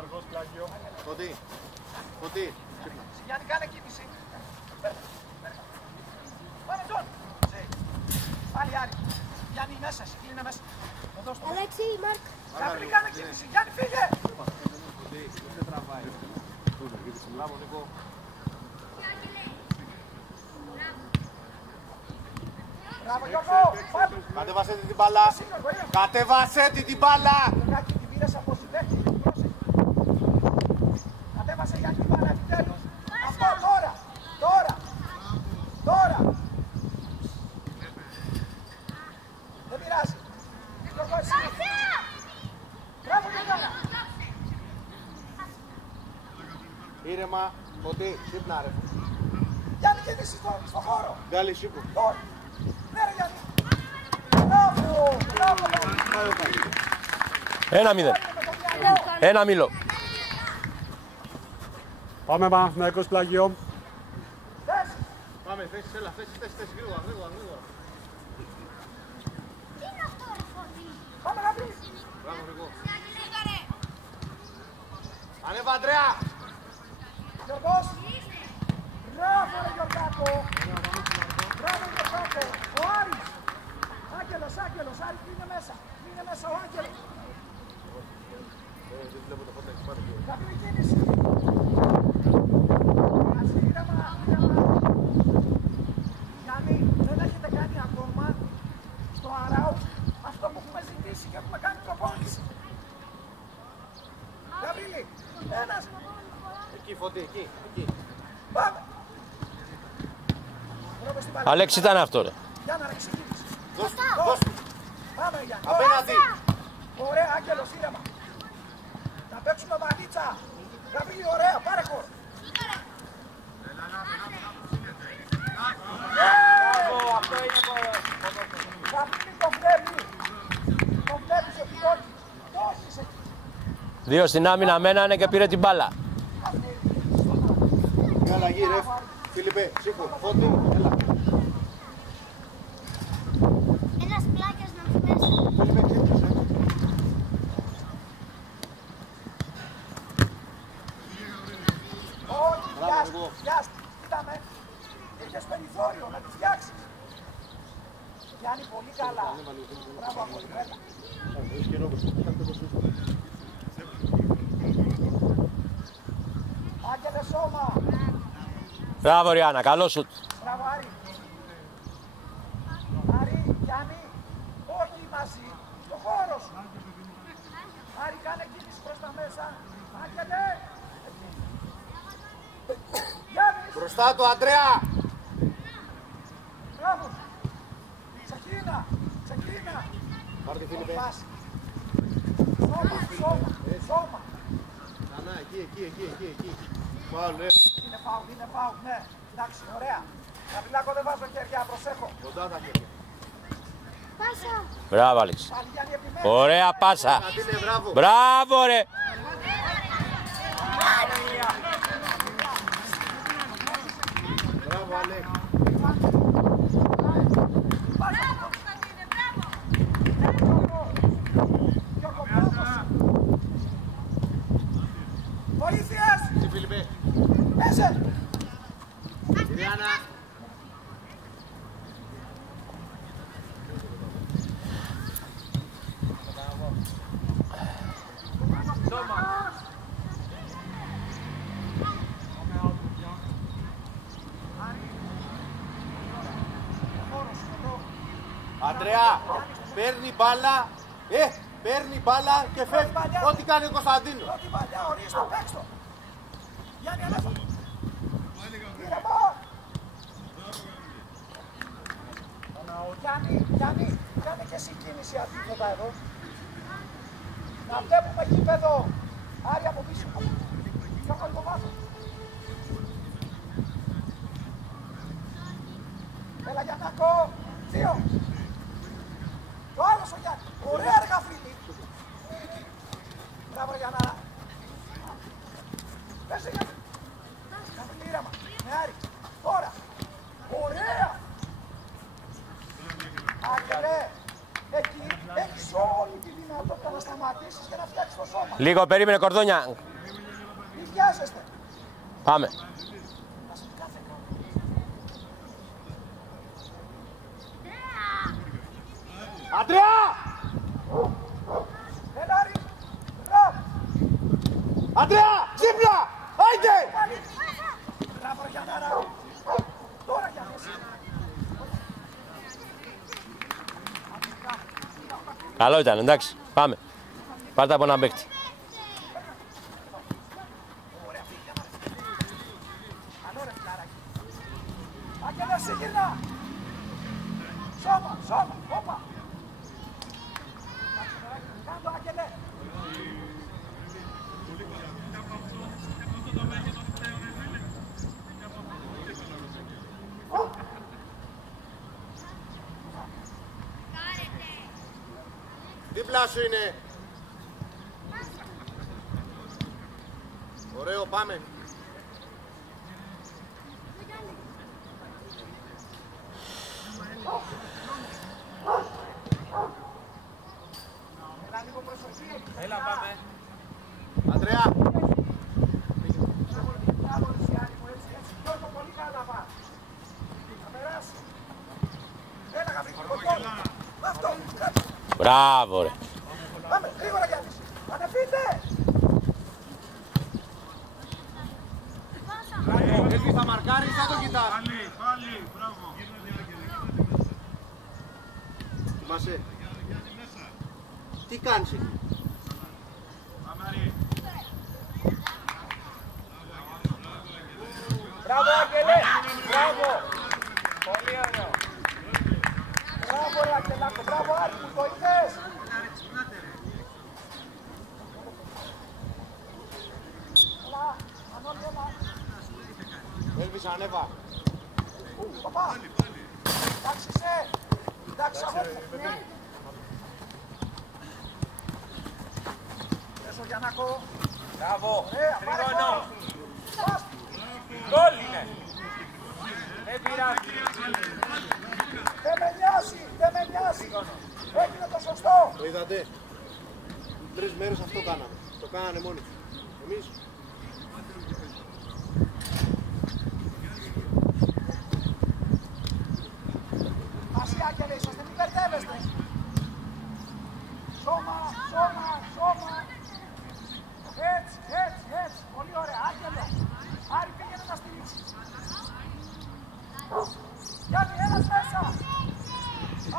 Αργός πλάγιο. Φωτή. Γιάννη, κάνε κίνηση. Πάμε Τζον. Πάλι Άρη. Γιάννη μέσα, εσύ κλείνε μέσα. Αλέξη, Μάρκ. Κάπλη, κάνε κίνηση. Γιάννη, φύγε. Δεν τραβάει. Μπράβο, Νίκο. Μπράβο Γιώργο. Κατέβασέ την μπάλα. Κατέβασέ την μπάλα. Κάκι την πήρες από συντέχτη. Κατέβασε Γιάννη την μπάλα επιτέλους. Αυτό τώρα. Δεν πειράζει. Γιώργο, εσύ. Μπράβο Γιώργο. Ήρεμα. Φωτή. Ξύπνα ρε. Γιάννη, κίνηση στο χώρο. Γκάλι σήκω. Τώρα. Ναι ρε Γιάννη. Μπράβο. 1-0. 1-0. Πάμε Παναθηναϊκός πλάγιο. Πάμε, θέσεις, έλα, θέσεις, γρήγορα. Τι είναι αυτό ρε Φωτή? Πάμε να βρεις. Μπράβο, Νίκο. Ανέβα, Αντρέα. Γιώργος. Μπράβο ρε Γιωργάκο. Μπράβο Γιωργάκο. Ο Άρης. Άγγελος, Άρη κλείνε μέσα. Κλείνε μέσα ο Άγγελος. Καλή κίνηση. Ας ήρεμα. Γιάννη, δεν έχετε κάνει ακόμα στο Αράου αυτό που έχουμε ζητήσει και έχουμε κάνει προπόνηση. Γαβρίλη, ένας. Εκεί, Φωτή, εκεί. Πάμε. Αλέξη, ήταν αυτό ρε. Γιάννα, ρε, ξεκίνησε. Δώσ' του. Πάμε, Γιάννη. Απέναντι. Ωραία, Άγγελος, ήρεμα. Να παίξουμε μανίτσα. Γαβρίλη, ωραία, πάρε χώρο. Αυτό είναι Γαβρίλη, το βλέπεις. Το βλέπεις ότι το έχεις εκεί. 2 στην άμυνα, μένανε και πήρε την μπάλα. Μια αλλαγή ρε. Φίλιππε, σήκω. Φώτη, έλα. Ένας πλάκιας να μου μέσα. Φίλιππε, ξύπνησε. Όχι, βιάστη. Κοίταμε. Είχες περιθώριο να τη φτιάξεις. Γιάννη, πολύ καλά. Μπράβο, Απολυβέλα. Άγγελε σώμα. Μπράβο Ριάννα, καλό σουτ. Μπράβο, Άρη. Άρη, Γιάννη, όχι μαζί. Το χώρο σου. Άρη, κάνε κίνηση προς τα μέσα. Άγγελε. Γιάννη. Μπροστά του, Αντρέα. Μπράβο. Ξεκίνα. Πάρ' τη, Φίλιππε. Πάση. Σώμα. Ξανά, εκεί. Φάουλ, ρε. Είναι φάουλ, ναι. Εντάξει, ωραία. Καπηλάκο, δεν βάζω χέρια, προσέχω. Κοντά τα χέρια. Πάσα. Μπράβο Άλεξ. Πάλι Γιάννη επιμένει. Ωραία πάσα. Κατίνε, μπράβο. Μπράβο ρε. Μπράβο, Αλέκ. Βοήθειες! Τι, Φίλιππε. Πέσε! Ριάννα. Αντρέα, παίρνει μπάλα και φεύγει. Ό,τι κάνει ο Κωνσταντίνος. Ό,τι παλιά, ορίστε, παίξτε το. Γιάννη, ανέβα. Γιάννη, κάνε και εσύ κίνηση αντίθετα εδώ. Να βλέπουμε γήπεδο. Άρη από πίσω. Πιο πολύ το βάθος. Έλα Γιαννάκο. 2. Το άλλος ο Γιάννη. Ωραία ρε Γαφρίλη. Μπράβο Γιάννα. Πέσε Γιάννη. Γαφρίλη ήρεμα. Με Άρη. Τώρα. Ωραία. Άγγελε. Εκεί έχεις όλη τη δυνατότητα να σταματήσεις και να φτιάξεις το σώμα. Λίγο περίμενε, Κορδόνια. Μην βιάζεστε. Πάμε. Αντρέα! Έλα ρε. Μπράβο. Αντρέα! Ξύπνα! Άιντε! Πάλι. Μπράβο ρε Γιάνναρα. Τώρα Γιάννης. Καλό ήταν, εντάξει. Πάμε. Πάρτε από έναν παίκτη. Άγγελε, σίγουρνα. Σώμα, σώμα, όπα. Κάντο, Άγγελε. Δίπλα σου είναι. Ωραίο, πάμε. Έλα, πάμε. Αντρέα! Μπράβο, Λυσιάννη μου, έτσι, έτσι. Γιώργο, πολύ καλά πας. Θα περάσει. Έλα, Γαβρίκο, αυτό, κάτω. Μπράβο, ρε. Πάμε, γρήγορα Γιάννης. Ανεβείτε. Έτσι θα μαρκάρεις, θα το κοιτάς. Πάλι, μπράβο. Θυμάσαι. Τι κάνεις εκεί. Μπράβο, Άγγελε. Μπράβο. Πολύ ωραίο. Μπράβο, ρε Αγγελάκο. Μπράβο, Άρη μου, το είδες. Έλα, Μανώλη, έλα. Έλβης, ανέβα. Παπά. Εντάξει, είσαι. Εντάξει, αγόρι μου. Έσω, Γιαννάκο. Μπράβο, Ωραία, πάρε τρίγωνο. χώρο. Πας. Γκολ είναι. Δεν πειράζει. Δεν με νοιάζει, δεν με νοιάζει. Έγινε το σωστό. Το είδατε. 3 μέρες αυτό κάναμε. Το κάνανε μόνοι τους. Εμείς. Μαζί, Άγγελε, είσαστε, μην μπερδεύεστε. Σώμα, σώμα, σώμα. Έτσι, έτσι, έτσι. Πολύ ωραία, Άγγελε. Άρη, πήγαινε να στηρίξεις. Γιάννη, ένας μέσα.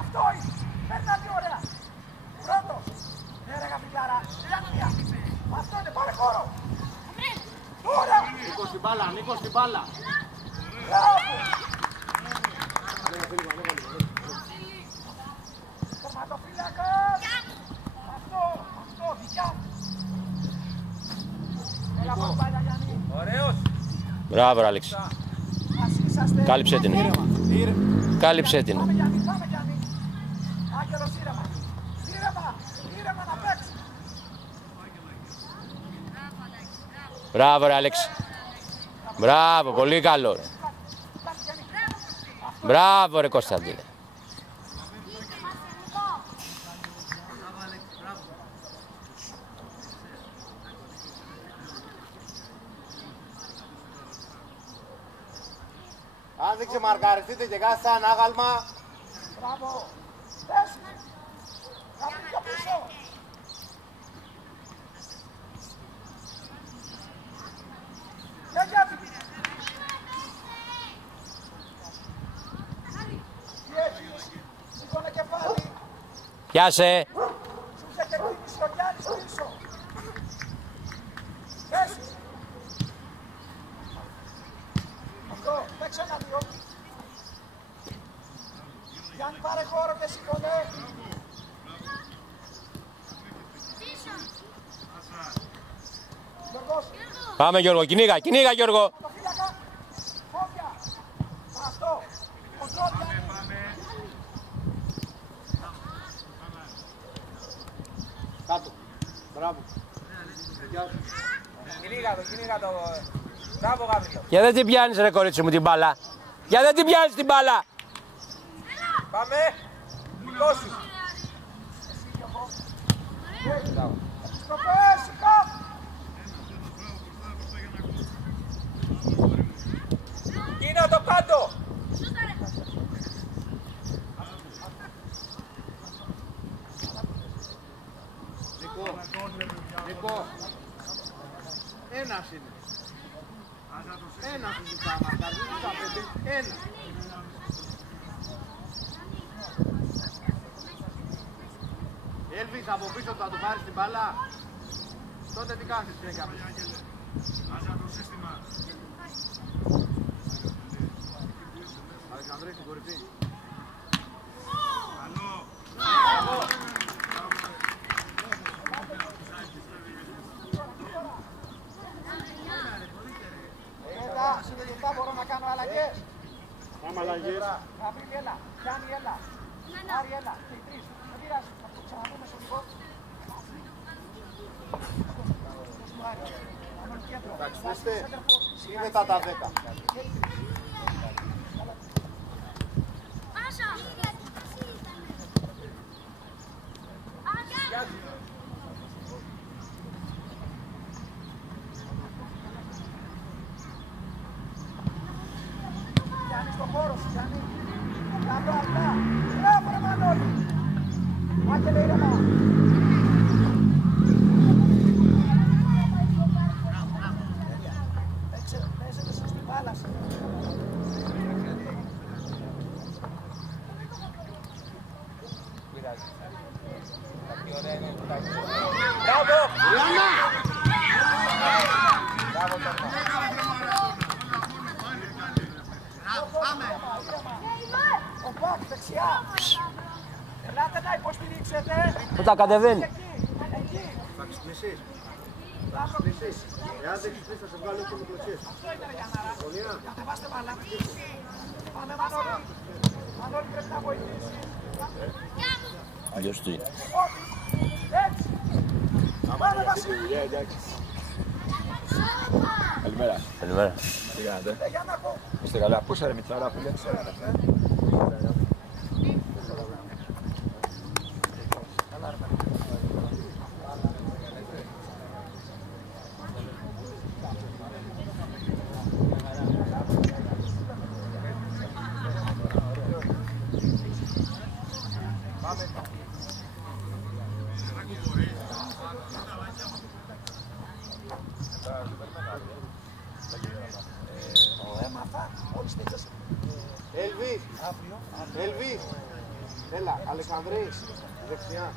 Αυτό είναι. Παίρνει τι ωραία. Πρώτος. Ναι, ρε Γαβριλιάρα. Γιάννη, αυτό είναι, πάρε χώρο. Τώρα. Νίκο στην μπάλα, Νίκο στην μπάλα. Μπράβο. Τερματοφύλακας. Αυτό, δικιά μου. Έλα, από πάλι, Γιάννη. Ωραίος. Μπράβο, ρε, Άλεξ. Ας είσαστε. Κάλυψε την. Κάλυψε την. Πάμε, Γιάννη, πάμε, Γιάννη. Άγγελος, ήρεμα. Ήρεμα, ήρεμα να παίξει. Μπράβο, ρε, Άλεξ. Μπράβο, πολύ καλό, ρε. Μπράβο, ρε, Κωνσταντίνε. Αν δεν ξεμαρκαριστείτε και κάτι σαν άγαλμα. Μπράβο. Πες. Κάπου πιο πίσω. Για Γιάννη. Τι έχεις. Σήκωνε κεφάλι. Πιάσε. Σου είχε κερδίσει ο Γιάννης πίσω. Πες. Αυτό. Παίξε ένα δύο. Γιάννη, πάρε χώρο και σήκωνε. Γιώργος. Πάμε, Γιώργο. Κυνήγα, κυνήγα, Γιώργο. Το φύλακα. Φόβια. Αυτό. Κοντρόλ, Γιάννη. Κάτω. Μπράβο. Κυνήγα το. Μπράβο, Γαβρίλο. Για δεν την πιάνεις, ρε, κορίτσι μου, την μπάλα. Για δεν την πιάνεις την μπάλα. Πάμε. Δώσου. Στοπές, σηκώ! Κίνα το κάτω! Νικό, ένας είναι. Ένας είναι τα μαρτάρ, δεν είναι τα πέντε, ένα. Έλβης από πίσω θα του πάρεις την μπάλα. Τότε τι κάνεις και κάποιος. Άσα το σύστημα. Αλεξανδρής στην κορυφή. Καλό. Συνειδητά μπορώ να κάνω αλλαγές. Πάμε αλλαγές. Γαβρίλη, έλα. Γιάννη, έλα. Άρη, έλα. Και οι τρεις. Δεν πειράζει. Θα το ξαναδούμε σε λίγο. Εντάξει, είστε, είναι τα 10. Γιάννη στον χώρο σου, Γιάννη. Κάτω αυτά. Μπράβο, ρε Μανώλη. Άγγελε, ήρεμα. Παίζετε σωστή μπάλα. Μπράβο! Μπράβο, Ο Μπακ, δεξιά. Ελάτε να υποστηρίξετε. Πού τα κατεβαίνει. Εκεί. Θα ξυπνήσεις. Εάν δεν ξυπνήσεις θα σε βγάλω και με κλωτσίες. Αυτό είναι ρε Γιάνναρα. Γωνία. Κατεβάστε μπάλα. Πάμε Μανώλη. Μανώλη πρέπει να βοηθήσει. Αλλιώς τι. Όχι. Έτσι. Πάμε Βασίλη. Καλημέρα. Καλημέρα. Τι κάνετε. Για να πω. Είστε καλά. Πώς είσαι ρε Μητσάρα, φίλε. Έλβης. Έλα, Αλεξανδρής. Δεξιά.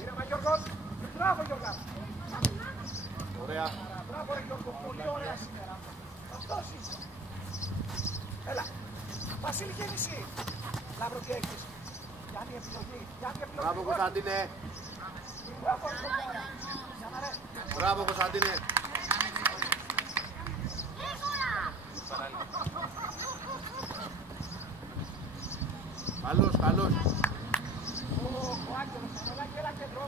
Ήρεμα Γιώργος. Μπράβο Γιώργα. Ωραία. Μπράβο ρε Γιώργο. Πολύ ωραία σήμερα. Αυτός είσαι. Έλα. Βασίλη γέννηση. Λαύρο τι έχεις. Γιάννη επιλογή. Γιάννη επιλογή. Μπράβο Κωνσταντίνε. Μπράβο Γιώργα. Γιάννα ρε. Μπράβο Κωνσταντίνε. Καλός, καλός. Ο Άγγελος. Έλα κέντρο.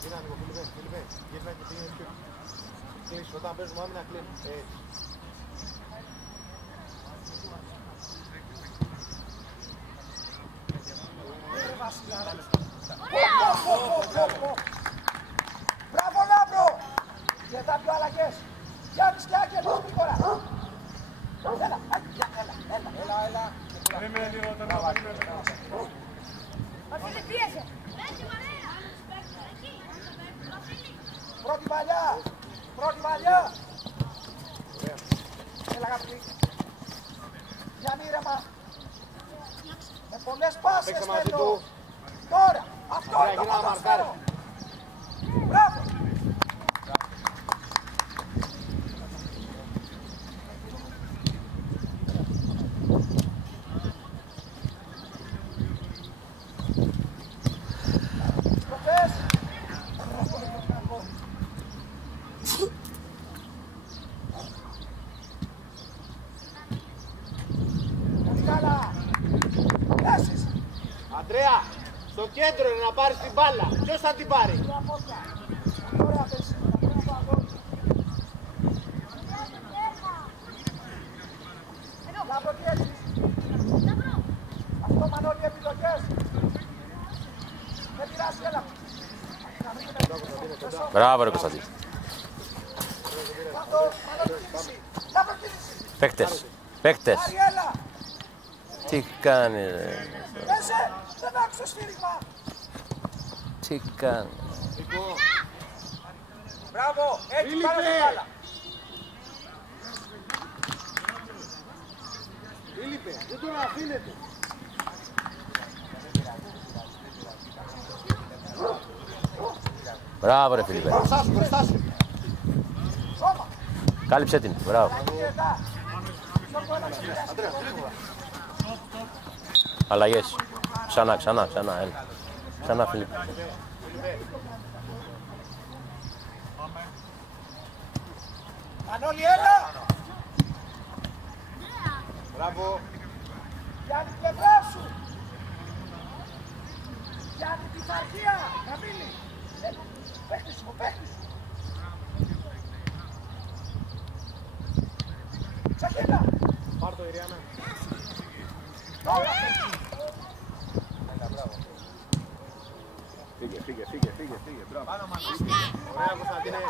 Κοίτα λίγο, Φίλιππε. Γύρνα και πήγαινε πιο. Κλείσεις, όταν παίζουμε άμυνα κλείνεις. Μπράβο Λάμπρο! Και τα πιο αλλαγές. Γιάννης και Άγγελος, γρήγορα. Έλα. Περίμενε λίγο τώρα. Βασίλη, πίεσε. Πρώτη μαλλιά. Έλα Γαβρίλη. Γιάννη ήρεμα. Με πολλές πάσες Παίξε μαζί θέλω. του. Τώρα, αυτό Ωραία, είναι το γίνα να ποδόσφαιρο. μαρκάρει. Μπράβο. Προφές. Πολύ καλά. Πέσεις. Αντρέα, στο κέντρο είναι να πάρεις την μπάλα. Ποιος θα την πάρει? Ωραία παίζει. Λάμπρο τι έχεις? Αυτό Μανώλη επιλογές. Δεν πειράζει, έλα. Μπράβο ρε Κωνσταντίνε. Λάμπρο κίνηση. Παίκτες. Παίκτες. Αριέλα. Τι κάνει ρε. Πέσε. Δεν άκουσε σφύριγμα. Τι κάνει. Μπράβο, έτσι πάνω στην μπάλα. Φίλιππε, δεν τον αφήνετε. Μπράβο ρε Φίλιππε. Μπροστά σου, μπροστά σου. Σώμα. Κάλυψε την. Μπράβο. Μετά. Αντρέα, Αλλαγές. Ξανά. Έλα. Ξανά Φίλιππε. Μανώλη, έλα. μπράβο. Για την πλευρά σου. Για την πειθαρχία. Καμίλη. Παίχτη σου, παίχτη σου. Τσακίνα. Πάρ' το, Ιριάννα. Τώρα. Φύγε, μπράβο. Ωραία, Κωνσταντίνε.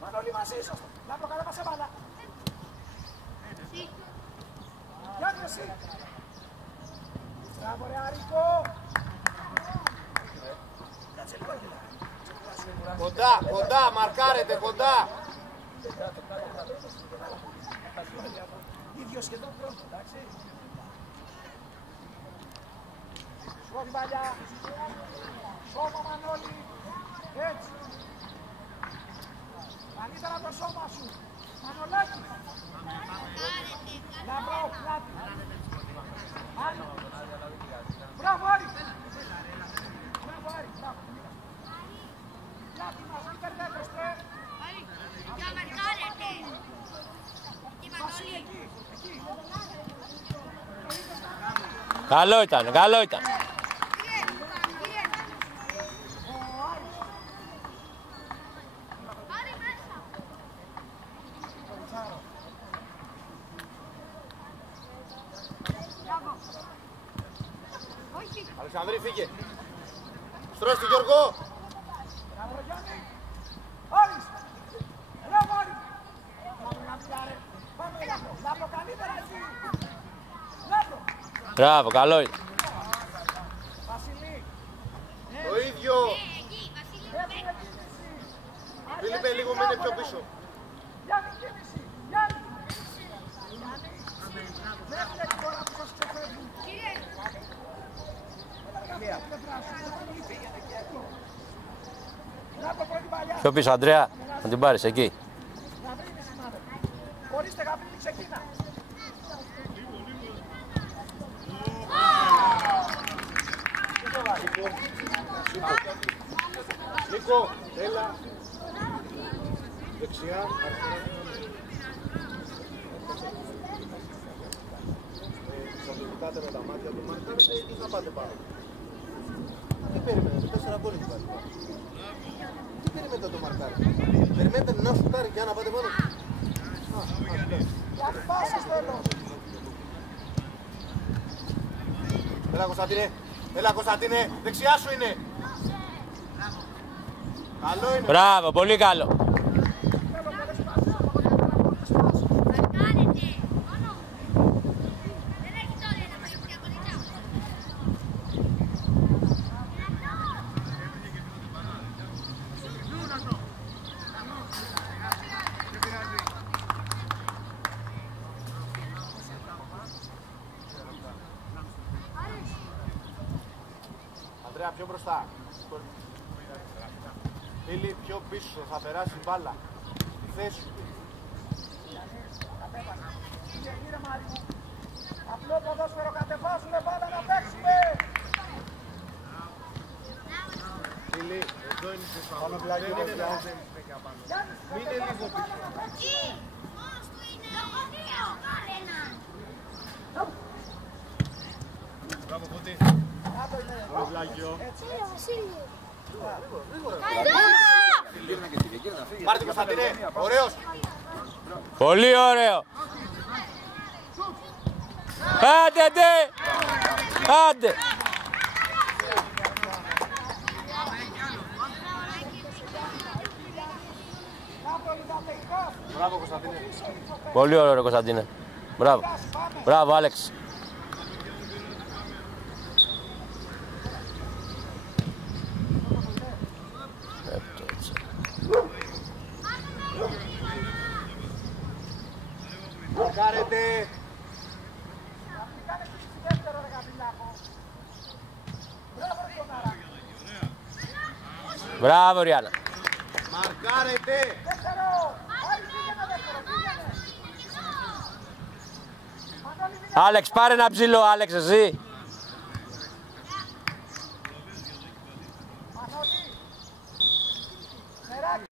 Μανώλη, μαζί σας. Να προκαλέπασε μπάλα. Γιάννη, εσύ. Μπράβο, ρε Αρίκο. Κάτσε λίγο, Κοντά, μαρκάρετε, κοντά. ίδιο σχεδόν πρώτο, εντάξει. Πρώτη παλιά. Σώμα, Μανώλη. Έτσι. Καλύτερα το σώμα σου. Μανολάκη. Λαμπρό, πλάτη. Άρη. Μπράβο, Άρη. Μπράβο, Άρη. Μπράβο. Πλάτη μας, μην περνεύεστε. Για μαρκάρετε. Βασίλη, εκεί. Καλό ήταν. Αλεξανδρή, φύγε. Στρώστε, Γιώργο. Μπράβο, Γιάννη. Άρης. Μπράβο, Άρη. Πάμε, Λάμπρο. Λάμπρο, καλύτερα εσύ. Λάμπρο. Μπράβο, καλό ήταν. Βασιλή. Το ίδιο. Έφυγε κίνηση. Φίλιππε, λίγο μένε πιο πίσω. Γιάννη, κίνηση. Γιάννη. Γιάννη. Μέχρι την ώρα που σας ξεφεύγουν. Λάμπρο, πρώτη παλιά. Πιο πίσω Αντρέα. Να την πάρεις εκεί. Γαβρίνη, συνάδελφε. Ορίστε, Γαβρίνη, ξεκίνα. Νίκο, έλα. Δεξιά, αριστερά. Θα το κοιτάτε με τα μάτια του, μαρκάρετε ή θα πάτε πάνω. Τι περιμένετε, 4 γκολ έχει πάρει. Τι περιμένετε να το μαρκάρετε. Περιμένετε να σουτάρει και να πάτε πάνω. Για πάσες θέλω. Έλα Κωνσταντίνε, δεξιά σου είναι. Καλό είναι. Μπράβο, πολύ καλό. Ανδρέα, πιο μπροστά. Φίλοι, πιο πίσω, θα περάσει η μπάλα. Στη θέση σου. Κύριε Μάρη μου. Απλό ποδόσφαιρο, κατεβάζουμε μπάλα να παίξουμε. Φίλοι, εδώ είναι το πάνω πλάγιο. Δεν είναι να μείνε λίγο πίσω. Μπράβο, Κούτι. Πολύ πλάγιο. Βασίλη. Πάρτε Κωνσταντίνε, ωραίος. Πολύ ωραίο. Άντε, άντε. Άντε. Μπράβο Κωνσταντίνε. Πολύ ωραίο ρε Κωνσταντίνε. Μπράβο. Μπράβο Άλεξ. Μαρκάρετε. Μπράβο Ριάννα. Μαρκάρετε. Άλεξ πάρε ένα ψηλό Άλεξ εσύ.